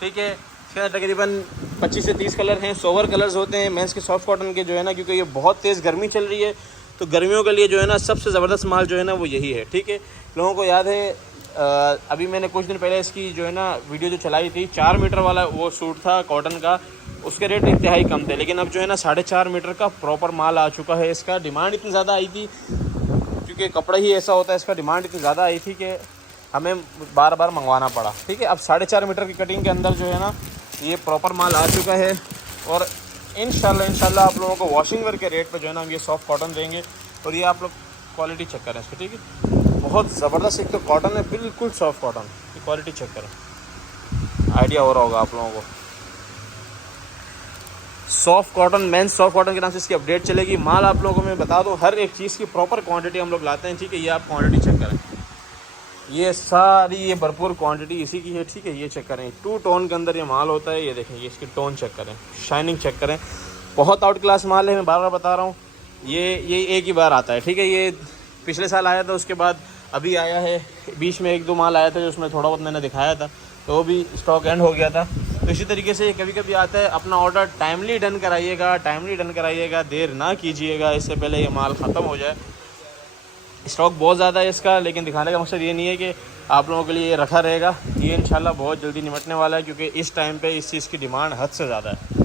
ठीक है। इसके अंदर तकरीबन 25 से 30 कलर हैं, सोवर कलर्स होते हैं मेंस के सॉफ्ट कॉटन के जो है ना, क्योंकि ये बहुत तेज़ गर्मी चल रही है तो गर्मियों के लिए जो है ना सबसे ज़बरदस्त माल जो है ना वो यही है, ठीक है। लोगों को याद है अभी मैंने कुछ दिन पहले इसकी जो है ना वीडियो जो चलाई थी, 4 मीटर वाला वो सूट था कॉटन का, उसके रेट इंतहाई कम थे। लेकिन अब जो है ना 4.5 मीटर का प्रॉपर माल आ चुका है। इसका डिमांड इतनी ज़्यादा आई थी, क्योंकि कपड़ा ही ऐसा होता है, इसका डिमांड इतनी ज़्यादा आई थी कि हमें बार बार मंगवाना पड़ा, ठीक है। अब 4.5 मीटर की कटिंग के अंदर जो है ना ये प्रॉपर माल आ चुका है। और इंशाल्लाह आप लोगों को वॉशिंग वेयर के रेट पर जो है ना हम ये सॉफ्ट कॉटन देंगे। और ये आप लोग क्वालिटी चेक करें इसको, ठीक है, बहुत ज़बरदस्त। एक तो कॉटन है बिल्कुल सॉफ्ट कॉटन, ये क्वालिटी चेक करें, आइडिया हो रहा होगा आप लोगों को। Soft cotton, men's soft cotton के नाम से इसकी अपडेट चलेगी। माल आप लोगों को मैं बता दूं हर एक चीज़ की प्रॉपर क्वांटिटी हम लोग लाते हैं, ठीक है। ये आप क्वांटिटी चेक करें, ये सारी ये भरपूर क्वांटिटी इसी की है, ठीक है। ये चेक करें, 2 टोन के अंदर ये माल होता है। ये देखें, ये इसकी टोन चेक करें, शाइनिंग चेक करें, बहुत आउट क्लास माल है। मैं बार बार बता रहा हूँ, ये एक ही बार आता है, ठीक है। ये पिछले साल आया था, उसके बाद अभी आया है, बीच में 1-2 माल आया था जो उसमें थोड़ा बहुत मैंने दिखाया था, तो वो भी स्टॉक एंड हो गया था। तो इसी तरीके से कभी कभी आता है। अपना ऑर्डर टाइमली डन कराइएगा, देर ना कीजिएगा, इससे पहले ये माल ख़त्म हो जाए। स्टॉक बहुत ज़्यादा है इसका, लेकिन दिखाने का मकसद ये नहीं है कि आप लोगों के लिए ये रखा रहेगा। ये इंशाल्लाह बहुत जल्दी निपटने वाला है, क्योंकि इस टाइम पे इस चीज़ की डिमांड हद से ज़्यादा है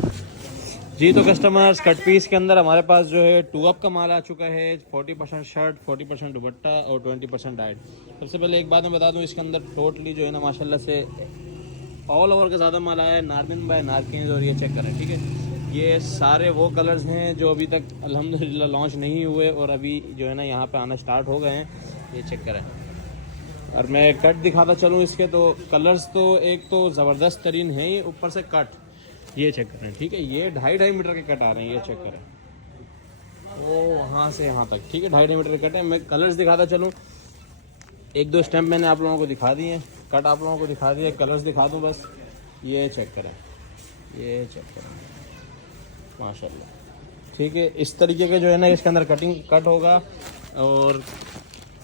जी। तो कस्टमर्स, कट पीस के अंदर हमारे पास जो है 2 अप का माल आ चुका है, 40% शर्ट, 40% दुपट्टा और 20% डाइट। सबसे पहले एक बात मैं बता दूं, इसके अंदर टोटली जो है ना माशाल्लाह से ऑल ओवर का ज़्यादा माल आया है, नारदिन बाय नारकिन। और ये चेक करें, ठीक है, ये सारे वो कलर्स हैं जो अभी तक अल्हम्दुलिल्लाह लॉन्च नहीं हुए और अभी जो है ना यहाँ पे आना स्टार्ट हो गए हैं। ये चेक करें। और मैं कट दिखाता चलूँ इसके, तो कलर्स तो एक तो ज़बरदस्त तरीन है ही, ऊपर से कट ये चेक करें, ठीक है। ये 2.5 मीटर के कट आ रहे हैं, ये चेक करें, वो वहाँ से यहाँ तक, ठीक है, 2.5 मीटर के कट है। मैं कलर्स दिखाता चलूँ, 1-2 स्टैम्प मैंने आप लोगों को दिखा दिए हैं, कट आप लोगों को दिखा दिए, कलर्स दिखा दूँ बस। ये चेक करें, ये चेक करें, माशाल्लाह, ठीक है। इस तरीके के जो है ना इसके अंदर कटिंग कट होगा और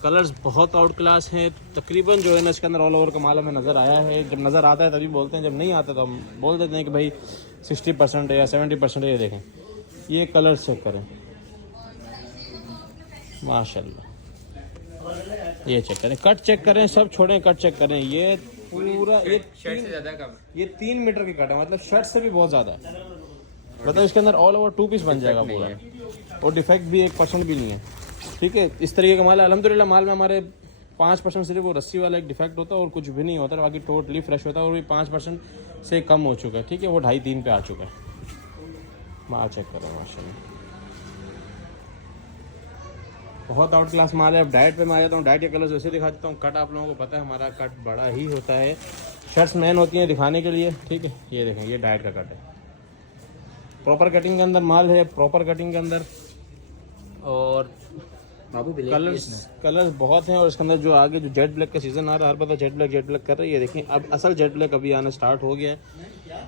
कलर्स बहुत आउट क्लास हैं। तकरीबन जो है ना इसके अंदर ऑल ओवर का माल हमें नज़र आया है। जब नज़र आता है तभी बोलते हैं, जब नहीं आता तो हम बोल देते हैं कि भाई 60% है या 70% है। ये देखें, ये कलर्स चेक करें, माशाल्लाह, ये चेक करें, कट चेक करें, सब छोड़ें, कट चेक करें। ये पूरा ये शर्ट से ज़्यादा कम, ये 3 मीटर की कट है, मतलब शर्ट से भी बहुत ज़्यादा है। मतलब इसके अंदर ऑल ओवर 2 पीस बन जाएगा पूरा, और डिफेक्ट भी 1% भी नहीं है, ठीक है। इस तरीके का माल है। अल्हम्दुलिल्लाह माल में हमारे 5% सिर्फ वो रस्सी वाला एक डिफेक्ट होता है और कुछ भी नहीं होता, बाकी टोटली फ्रेश होता है। और भी 5% से कम हो चुका है, ठीक है, वो 2.5-3 पे आ चुका है। माल चेक करो, माशाल्लाह, बहुत आउट क्लास माल है। अब डाइट पे मैं आ जाता हूँ, डाइट के कलर्स वैसे दिखा देता हूँ। कट आप लोगों को पता है हमारा कट बड़ा ही होता है, शर्ट्स मैन होती हैं दिखाने के लिए, ठीक है। ये देखें, ये डाइट का कट है, प्रॉपर कटिंग के अंदर माल है, प्रॉपर कटिंग के अंदर। और कलर्स बहुत हैं। और इसके अंदर जो आगे जो जेट ब्लैक का सीज़न आ रहा है, हर पता जेट ब्लैक कर रही है। देखें अब असल जेट ब्लैक अभी आना स्टार्ट हो गया है,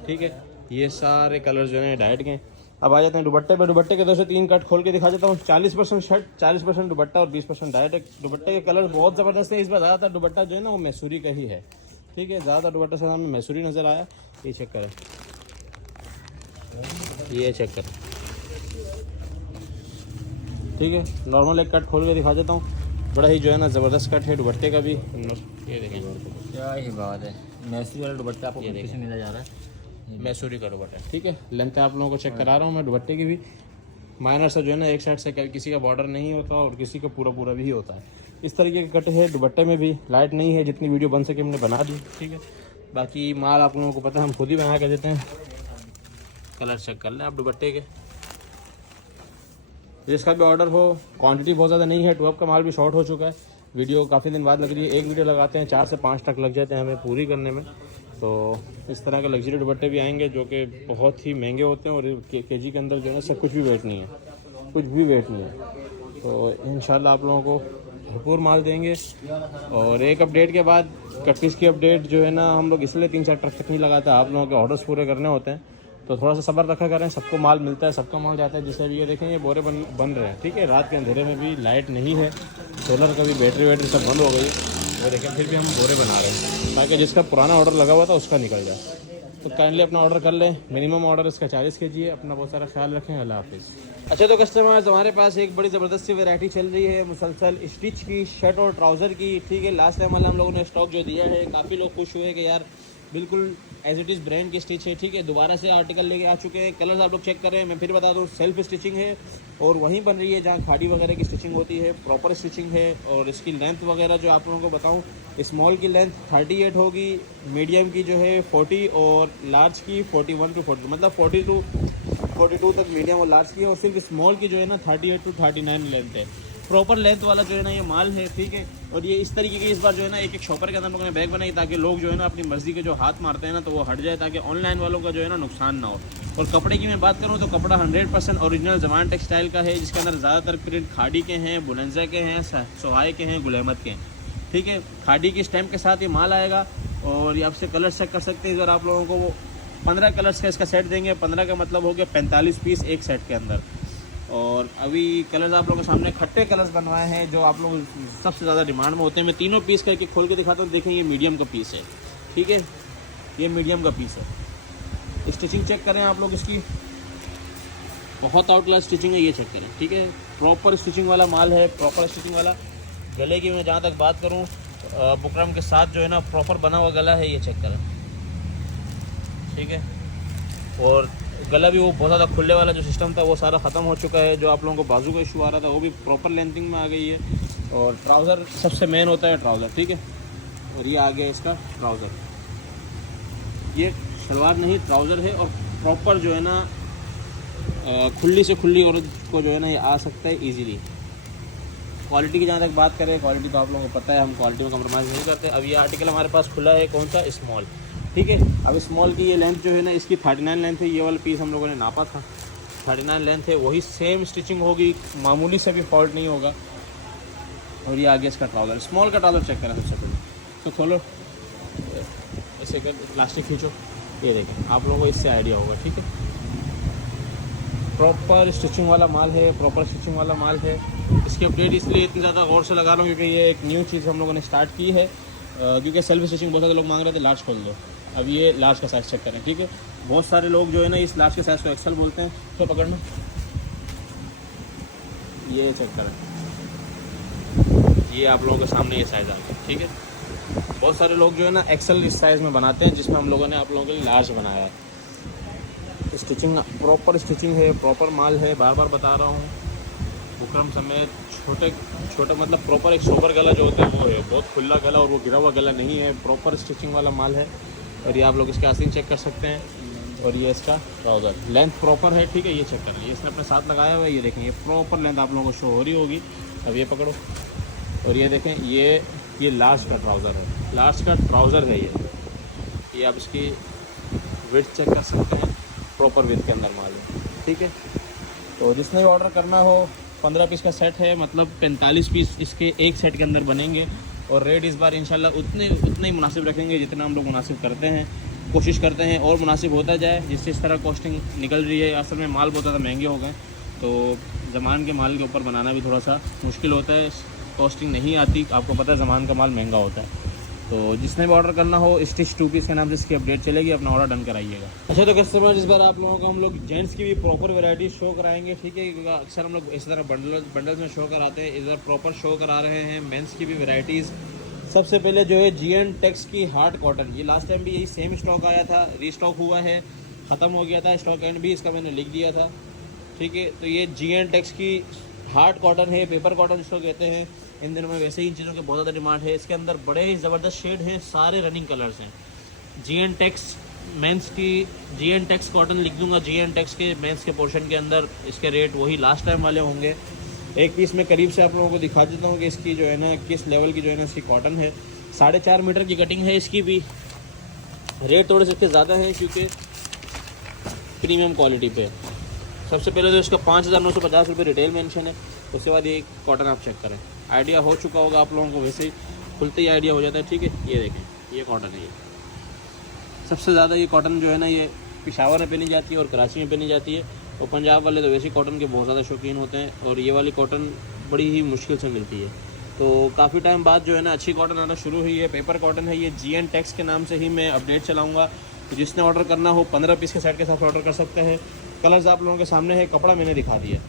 ठीक है। ये सारे कलर्स जो हैं डाइट के। अब आ जाते हैं दुपट्टे पे। दुपट्टे के 2 से 3 कट खोल के दिखा देता हूँ। 40% शर्ट, 40% दुपट्टा और 20% डाइट है। दुपट्टे के कलर बहुत ज़बरदस्त है। इस बार ज़्यादातर दुपट्टा जो है ना वो मैसूरी का ही है, ठीक है। ज़्यादातर दुपट्टा से हमें मैसूरी नज़र आया। ये चेक करें, ये चेक करें, ठीक है। नॉर्मल एक कट खोल के दिखा देता हूँ। बड़ा ही जो है ना ज़बरदस्त कट है दुपट्टे का भी। ये देखें, क्या ही बात है, मैसूरी वाला दुपट्टा आपको कितने से मिला जा रहा है? मैसूरी का दुपट्टा, ठीक है। लेंथ आप लोगों को चेक करा रहा हूँ मैं दुपट्टे की भी। माइनर सा जो है ना एक साइड से किसी का बॉर्डर नहीं होता और किसी का पूरा भी होता है। इस तरीके के कट है दुपट्टे में भी। लाइट नहीं है, जितनी वीडियो बन सके हमने बना दी, ठीक है। बाकी माल आप लोगों को पता है हम खुद ही बना के देते हैं। कलर चेक कर लें आप दुपट्टे के। जिसका भी ऑर्डर हो, क्वांटिटी बहुत ज़्यादा नहीं है, 12 का माल भी शॉर्ट हो चुका है। वीडियो काफ़ी दिन बाद लग रही है। एक वीडियो लगाते हैं 4 से 5 तक लग जाते हैं हमें पूरी करने में। तो इस तरह के लग्जरी दुपट्टे भी आएंगे जो कि बहुत ही महंगे होते हैं और केजी के अंदर जो है ना सब कुछ भी वेट नहीं है, कुछ भी वेट नहीं है। तो इंशाल्लाह आप लोगों को भरपूर माल देंगे। और एक अपडेट के बाद कट पीस की अपडेट जो है ना हम लोग इसलिए 3-4 ट्रक तक नहीं लगाते, आप लोगों के ऑर्डर्स पूरे करने होते हैं। तो थोड़ा सा सब्र रखा करें, सबको माल मिलता है, सबका माल जाता है। जिससे भी ये देखें ये बोरे बन रहे हैं, ठीक है। रात के अंधेरे में भी लाइट नहीं है, सोलर का भी बैटरी सब बंद हो गई, वो देखें फिर भी हम बोरे बना रहे हैं ताकि जिसका पुराना ऑर्डर लगा हुआ था उसका निकल जाए। तो काइंडली अपना ऑर्डर कर लें। मिनिमम ऑर्डर इसका 40 kg है। अपना बहुत सारा ख्याल रखें। अल्लाह हाफिज़। अच्छा तो कस्टमर्स, हमारे पास एक बड़ी ज़बरदस्त सी वैरायटी चल रही है मुसलसल स्टिच की, शर्ट और ट्राउज़र की, ठीक है। लास्ट टाइम वाला हम लोगों ने स्टॉक जो दिया है, काफ़ी लोग खुश हुए कि यार बिल्कुल एज इट इज़ ब्रांड की स्टिच है, ठीक है। दोबारा से आर्टिकल लेके आ चुके हैं। कलर्स आप लोग चेक करें। मैं फिर बता दूँ, सेल्फ स्टिचिंग है और वहीं बन रही है जहाँ खाड़ी वगैरह की स्टिचिंग होती है। प्रॉपर स्टिचिंग है। और इसकी लेंथ वगैरह जो आप लोगों को बताऊँ, स्मॉल की लेंथ 38 होगी, मीडियम की जो है 40 और लार्ज की 41 to 42, मतलब 40 to 42 तक मीडियम और लार्ज की है। और सिर्फ स्मॉल की जो है ना 38 to 39 लेंथ है। प्रॉपर लेंथ वाला जो है ना ये माल है, ठीक है। और ये इस तरीके की इस बार जो है ना एक शॉपर के अंदर हम लोगों ने बैग बनाई ताकि लोग जो है ना अपनी मर्जी के जो हाथ मारते हैं ना तो वो हट जाए, ताकि ऑनलाइन वालों का जो है ना नुकसान ना हो। और कपड़े की मैं बात करूँ तो कपड़ा 100% ओरिजिनल जमान टेक्सटाइल का है, जिसके अंदर ज़्यादातर प्रिंट खाड़ी के हैं, बुलंजा के हैं, सोहाई के हैं, गुल अहमद के हैं, ठीक है। खाड़ी की स्टैम्प के साथ ये माल आएगा। और ये आपसे कलर चेक कर सकते हैं। अगर आप लोगों को वो 15 कलर्स का इसका सेट देंगे, 15 का मतलब हो गया 45 पीस एक सेट के अंदर। और अभी कलर्स आप लोगों के सामने खट्टे कलर्स बनवाए हैं जो आप लोग सबसे ज़्यादा डिमांड में होते हैं। मैं तीनों पीस का एक खोल के दिखाता हूँ। देखें ये मीडियम का पीस है, ठीक है। ये मीडियम का पीस है। स्टिचिंग चेक करें आप लोग, इसकी बहुत आउट क्लास स्टिचिंग है, ये चेक करें, ठीक है। प्रॉपर स्टिचिंग वाला माल है, प्रॉपर स्टिचिंग वाला। गले की मैं जहाँ तक बात करूँ, बुकरम के साथ जो है ना प्रॉपर बना हुआ गला है, ये चेक करें, ठीक है। और गला भी वो बहुत ज़्यादा खुले वाला जो सिस्टम था वो सारा ख़त्म हो चुका है। जो आप लोगों को बाजू का इशू आ रहा था वो भी प्रॉपर लेंथिंग में आ गई है। और ट्राउज़र सबसे मेन होता है ट्राउज़र, ठीक है। और ये आ गया इसका ट्राउज़र, ये शलवार नहीं ट्राउज़र है। और प्रॉपर जो है ना खुली से खुली औरत को जो है ना ये आ सकता है ईजीली। क्वालिटी की जहाँ तक बात करें, क्वालिटी तो आप लोगों को पता है हम क्वालिटी में कम्प्रोमाइज़ नहीं करते। अब ये आर्टिकल हमारे पास खुला है, कौन सा, स्मॉल, ठीक है। अब स्मॉल की ये लेंथ जो है ना इसकी 39 लेंथ है। ये वाला पीस हम लोगों ने नापा था, 39 लेंथ है। वही सेम स्टिचिंग होगी, मामूली से भी फॉल्ट नहीं होगा। और ये आगे इसका ट्राउज़र, स्मॉल का ट्राउज़र चेक करें सबसे पहले। तो खोलो, ऐसे कर प्लास्टिक खींचो, ये देखें, आप लोगों को इससे आइडिया होगा, ठीक है। प्रॉपर स्टिचिंग वाला माल है, प्रॉपर स्टिचिंग वाला माल है। इसकी अपडेट इसलिए इतनी ज़्यादा गौर से लगा रहा हूँ क्योंकि ये एक न्यू चीज़ हम लोगों ने स्टार्ट की है। क्योंकि सेल्फ स्टिचिंग बहुत सारे लोग मांग रहे थे लार्ज खोल दो। अब ये लार्ज का साइज़ चेक करें, ठीक है। बहुत सारे लोग जो है ना इस लार्ज के साइज़ को एक्सेल बोलते हैं। तो पकड़ना, ये चेक करें, ये आप लोगों के सामने ये साइज़ आ गया, ठीक है। बहुत सारे लोग जो है ना एक्सेल इस साइज़ में बनाते हैं, जिसमें हम लोगों ने आप लोगों के लिए लार्ज बनाया है। स्टिचिंग प्रॉपर स्टिचिंग है, प्रॉपर माल है, बार बार बता रहा हूँ। बुकरम समेत छोटा मतलब प्रॉपर एक सोबर गला जो होता है वो है, बहुत खुला गला और वो गिरा हुआ गला नहीं है, प्रॉपर स्टिचिंग वाला माल है। और ये आप लोग इसका आस्तीन चेक कर सकते हैं। और ये इसका ट्राउज़र लेंथ प्रॉपर है, ठीक है। ये चेक कर लीजिए, इसने अपने साथ लगाया हुआ है, ये देखें, ये प्रॉपर लेंथ आप लोगों को शो हो रही होगी। अब ये पकड़ो और ये देखें, ये लार्ज का ट्राउज़र है, लार्ज का ट्राउज़र है ये, ये आप इसकी विड्थ चेक कर सकते हैं, प्रॉपर विड्थ के अंदर माल है, ठीक है। तो जिसने भी ऑर्डर करना हो 15 पीस का सेट है, मतलब 45 पीस इसके एक सेट के अंदर बनेंगे। और रेट इस बार इंशाल्लाह उतने ही मुनासिब रखेंगे जितना हम लोग मुनासिब करते हैं, कोशिश करते हैं और मुनासिब होता जाए, जिससे इस तरह कॉस्टिंग निकल रही है। असल में माल बहुत ज़्यादा महंगे हो गए, तो ज़मान के माल के ऊपर बनाना भी थोड़ा सा मुश्किल होता है, कॉस्टिंग नहीं आती। आपको पता है ज़मान का माल महंगा होता है। तो जिसने भी ऑर्डर करना हो स्टिच 2 पीस के नाम से इसकी अपडेट चलेगी, अपना ऑर्डर डन कराइएगा। अच्छा तो कस्टमर, इस बार आप लोगों को हम लोग जेंट्स की भी प्रॉपर वैरायटी शो कराएंगे, ठीक है, क्योंकि अक्सर हम लोग इस तरह बंडल्स में शो कराते हैं, इस बार प्रॉपर शो करा रहे हैं मेंस की भी वैराइटीज़। सबसे पहले जो है GN टेक्स की हार्ड कॉटन, ये लास्ट टाइम भी यही सेम स्टॉक आया था, रीस्टॉक हुआ है, ख़त्म हो गया था, स्टॉक एंड भी इसका मैंने लिख दिया था, ठीक है। तो ये GN टेक्स की हार्ड कॉटन है, पेपर कॉटन इसको कहते हैं। इन दिनों में वैसे ही इन चीज़ों की बहुत ज़्यादा डिमांड है। इसके अंदर बड़े ही ज़बरदस्त शेड हैं, सारे रनिंग कलर्स हैं। GN टेक्स मेंस की, GN टेक्स कॉटन लिख दूंगा, GN टेक्स के मेंस के पोर्शन के अंदर इसके रेट वही लास्ट टाइम वाले होंगे। एक पीस में करीब से आप लोगों को दिखा देता हूँ कि इसकी जो है ना किस लेवल की जो है ना इसकी कॉटन है। 4.5 मीटर की कटिंग है इसकी भी। रेट थोड़े से इसके ज़्यादा हैं क्योंकि प्रीमियम क्वालिटी पे। सबसे पहले तो इसका 5,950 रुपये रिटेल मेंशन है, उसके बाद ये कॉटन आप चेक करें, आइडिया हो चुका होगा आप लोगों को, वैसे ही खुलते ही आइडिया हो जाता है, ठीक है। ये देखें, ये कॉटन है। ये सबसे ज़्यादा ये कॉटन जो है ना ये पेशावर में पहनी जाती है और कराची में पहनी जाती है, और पंजाब वाले तो वैसे कॉटन के बहुत ज़्यादा शौकीन होते हैं, और ये वाली कॉटन बड़ी ही मुश्किल से मिलती है। तो काफ़ी टाइम बाद जो है ना अच्छी कॉटन आना शुरू हुई है, पेपर कॉटन है ये। GN टेक्स के नाम से ही मैं अपडेट चलाऊँगा, तो जिसने ऑर्डर करना हो 15 पीस के सेट के साथ ऑर्डर कर सकते हैं। कलर्स आप लोगों के सामने है, कपड़ा मैंने दिखा दिया।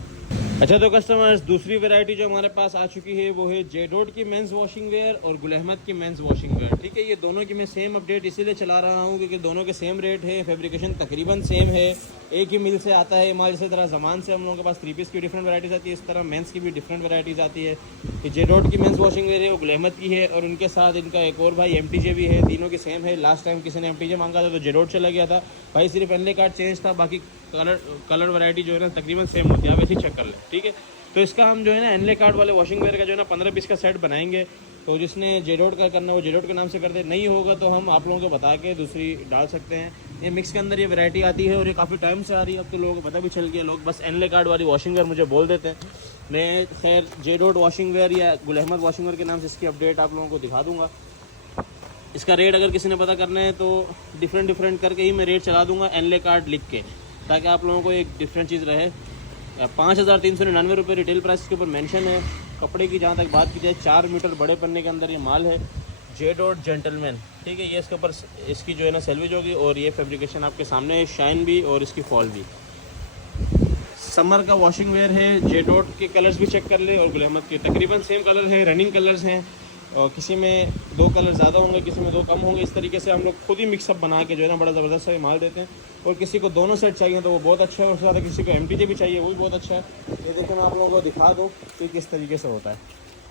अच्छा तो कस्टमर्स, दूसरी वैरायटी जो हमारे पास आ चुकी है वो है जेडोट की मेंस वॉशिंग वेयर और गुल अहमद की मेंस वॉशिंग वेयर, ठीक है। ये दोनों की मैं सेम अपडेट इसीलिए चला रहा हूँ क्योंकि दोनों के सेम रेट है, फैब्रिकेशन तकरीबन सेम है, एक ही मिल से आता है माल। इसी तरह ज़मान से हम लोगों के पास 3 पीस की डिफरेंट वैराइटीज़ आती है, इस तरह मेंस की भी डिफरेंट वैराइटीज़ आती है। ये जेडोट की मेंस वॉशिंग वेयर है, वो गुल अहमद की है, और उनके साथ इनका एक और भाई MTJ भी है, तीनों की सेम है। लास्ट टाइम किसी ने MTJ मांगा था तो जेडोट चला गया था भाई, सिर्फ एनले कार्ड चेंज था, बाकी कलर वैरायटी जो है ना तकरीबन सेम होती है, आप ऐसे ही चेक कर लें, ठीक है। तो इसका हम जो है ना एनले कार्ड वाले वॉशिंग वेयर का जो है ना 15 पीस का सेट बनाएंगे। तो जिसने जेडोट का करना हो जेडोट के नाम से कर दे, नहीं होगा तो हम आप लोगों को बता के दूसरी डाल सकते हैं। ये मिक्स के अंदर ये वैरायटी आती है और ये काफ़ी टाइम से आ रही है, अब तो लोगों को पता भी चल गया, लोग बस एनले कार्ड वाली वॉशिंग वेयर मुझे बोल देते हैं। मैं खैर जेडोट वॉशिंग वेयर या गुल अहमद वॉशिंग वेयर के नाम से इसकी अपडेट आप लोगों को दिखा दूँगा। इसका रेट अगर किसी ने पता करना है तो डिफरेंट करके ही मैं रेट चला दूँगा एनले कार्ड लिख के, ताकि आप लोगों को एक डिफरेंट चीज़ रहे। 5,399 रुपये रिटेल प्राइस के ऊपर मेंशन है। कपड़े की जहाँ तक बात की जाए 4 मीटर बड़े पन्ने के अंदर ये माल है, जेडोट जेंटलमैन, ठीक है। ये इसके ऊपर इसकी जो है ना सैलवेज होगी, और ये फैब्रिकेशन आपके सामने है, शाइन भी और इसकी फॉल भी। समर का वॉशिंग वेयर है, जेडोट के कलर्स भी चेक कर ले और गुल अहमद के तकरीबन सेम कलर है, रनिंग कलर्स हैं, और किसी में 2 कलर ज़्यादा होंगे, किसी में 2 कम होंगे। इस तरीके से हम लोग खुद ही मिक्सअप बना के जो है ना बड़ा ज़बरदस्त सा माल देते हैं। और किसी को दोनों सेट चाहिए तो वो बहुत अच्छा है, और उसके साथ किसी को MTJ भी चाहिए वो भी बहुत अच्छा है। ये देखें, मैं आप लोगों को दिखा दूँ कि किस तरीके से होता है,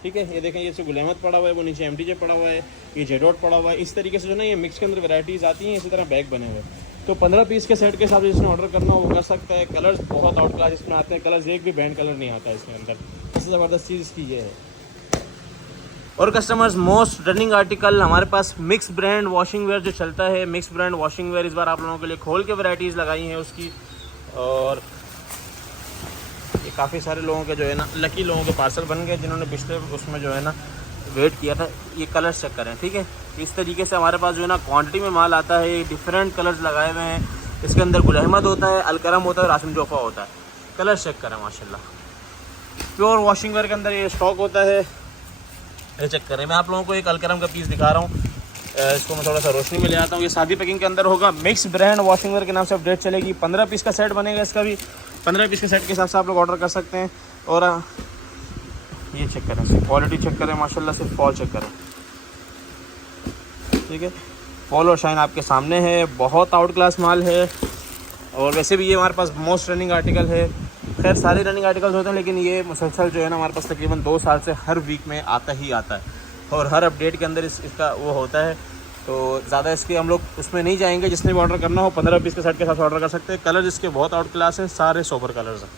ठीक है। ये देखें, ये गुल अहमद पड़ा हुआ है, वो नीचे MTJ पड़ा हुआ है, ये जेडोट पड़ा हुआ है। इस तरीके से जो ना ये मिक्स के अंदर वैराइटीज़ आती हैं, इसी तरह बैग बने हुए। तो 15 पीस के सेट के हिसाब से जिसने ऑर्डर करना हो वो कर सकता है। कलर्स बहुत आउट क्लास इसमें आते हैं, कलर्स एक भी बैंड कलर नहीं आता है इसके अंदर, सबसे ज़बरदस्त चीज़ इसकी ये है। और कस्टमर्स, मोस्ट रनिंग आर्टिकल हमारे पास मिक्स ब्रांड वॉशिंग वेयर जो चलता है, मिक्स ब्रांड वॉशिंग वेयर इस बार आप लोगों के लिए खोल के वैराइटीज़ लगाई हैं उसकी। और ये काफ़ी सारे लोगों के जो है ना लकी लोगों के पार्सल बन गए जिन्होंने पिछले उसमें जो है ना वेट किया था। ये कलर्स चेक करें, ठीक है। इस तरीके से हमारे पास जो है ना क्वांटिटी में माल आता है, डिफरेंट कलर्स लगाए हुए हैं। इसके अंदर गुल अहमद होता है, अलकरम होता है, रासिम जोफा होता है। कलर्स चेक करें माशाल्लाह। प्योर वॉशिंग वेयर के अंदर ये स्टॉक होता है, ये चेक करें। मैं आप लोगों को एक अलकरम का पीस दिखा रहा हूँ, इसको मैं थोड़ा सा रोशनी में ले आता हूँ। ये सादी पैकिंग के अंदर होगा, मिक्स ब्रांड वॉशिंग वेयर के नाम से अपडेट चलेगी। 15 पीस का सेट बनेगा इसका भी, 15 पीस के सेट के हिसाब से आप लोग ऑर्डर कर सकते हैं। और ये चेक करें, सिर्फ क्वालिटी चेक करें माशाल्लाह, सिर्फ फॉल चेक करें, ठीक है। फॉल और शाइन आपके सामने है, बहुत आउट क्लास माल है। और वैसे भी ये हमारे पास मोस्ट रनिंग आर्टिकल है। खैर सारे रनिंग आर्टिकल्स होते हैं, लेकिन ये मुसलसल जो है ना हमारे पास तकरीबन 2 साल से हर वीक में आता ही आता है, और हर अपडेट के अंदर इसका वो होता है। तो ज़्यादा इसके हम लोग उसमें नहीं जाएंगे। जिसने भी ऑर्डर करना हो 15 पीस के सेट के साथ ऑर्डर कर सकते हैं। कलर इसके बहुत आउट क्लास हैं, सारे सोबर कलर्स हैं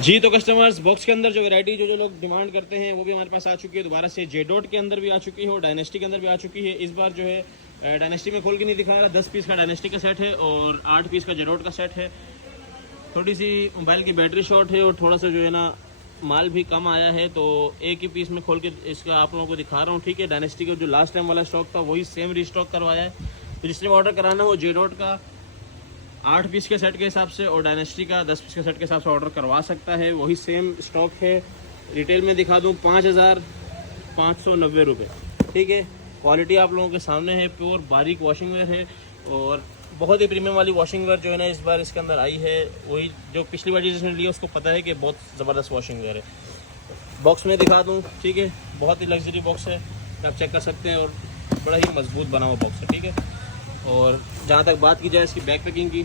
जी। तो कस्टमर्स, बॉक्स के अंदर जो वैरायटी जो लोग डिमांड करते हैं वो भी हमारे पास आ चुकी है। दोबारा से जेडोट के अंदर भी आ चुकी है और डायनेस्टी के अंदर भी आ चुकी है। इस बार जो है डायनेस्टी में खोल के नहीं दिखाएगा। 10 पीस का डायनेस्टी का सेट है और 8 पीस का जेरोड का सेट है। थोड़ी सी मोबाइल की बैटरी शॉर्ट है और थोड़ा सा जो है ना माल भी कम आया है, तो एक ही पीस में खोल के इसका आप लोगों को दिखा रहा हूँ, ठीक है। डायनेस्टी का जो लास्ट टाइम वाला स्टॉक था वही सेम रीस्टॉक करवाया है। तो जिसने ऑर्डर कराना है वो जेरोड का 8 पीस के सेट के हिसाब से और डायनेस्टी का 10 पीस के सेट के हिसाब से ऑर्डर करवा सकता है। वही सेम स्टॉक है। रिटेल में दिखा दूँ 5,590 रुपये, ठीक है। क्वालिटी आप लोगों के सामने है, प्योर बारीक वॉशिंग वेयर है और बहुत ही प्रीमियम वाली वॉशिंग वेयर जो है ना इस बार इसके अंदर आई है। वही जो पिछली बार जिसने लिया उसको पता है कि बहुत ज़बरदस्त वॉशिंग वेयर है। बॉक्स में दिखा दूँ, ठीक है। बहुत ही लग्जरी बॉक्स है, आप चेक कर सकते हैं और बड़ा ही मजबूत बना हुआ बॉक्स है, ठीक है। और जहाँ तक बात की जाए इसकी बैक पैकिंग की,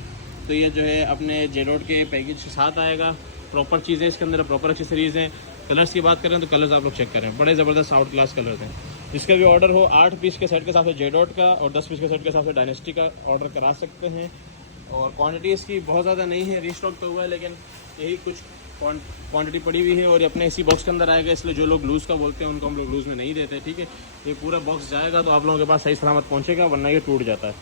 तो ये जो है अपने जेरोड के पैकेज के साथ आएगा। प्रॉपर चीज़ें इसके अंदर, प्रॉपर एक्सेसरीज़ हैं। कलर्स की बात करें तो कलर्स आप लोग चेक करें, बड़े ज़बरदस्त आउट क्लास कलर्स हैं। जिसका भी ऑर्डर हो 8 पीस के सेट के हिसाब से जेरोड का और 10 पीस के सेट के हिसाब से डायनेस्टी का ऑर्डर करा सकते हैं। और क्वांटिटी इसकी बहुत ज़्यादा नहीं है, रीस्टॉक तो हुआ है, लेकिन यही कुछ क्वांटिटी पड़ी हुई है और ये अपने इसी बॉक्स के अंदर आएगा। इसलिए जो लोग लूज़ का बोलते हैं उनको हम लोग लूज़ में नहीं देते, ठीक है। ये पूरा बॉक्स जाएगा तो आप लोगों के पास सही सलामत पहुँचेगा, वरना ये टूट जाता है।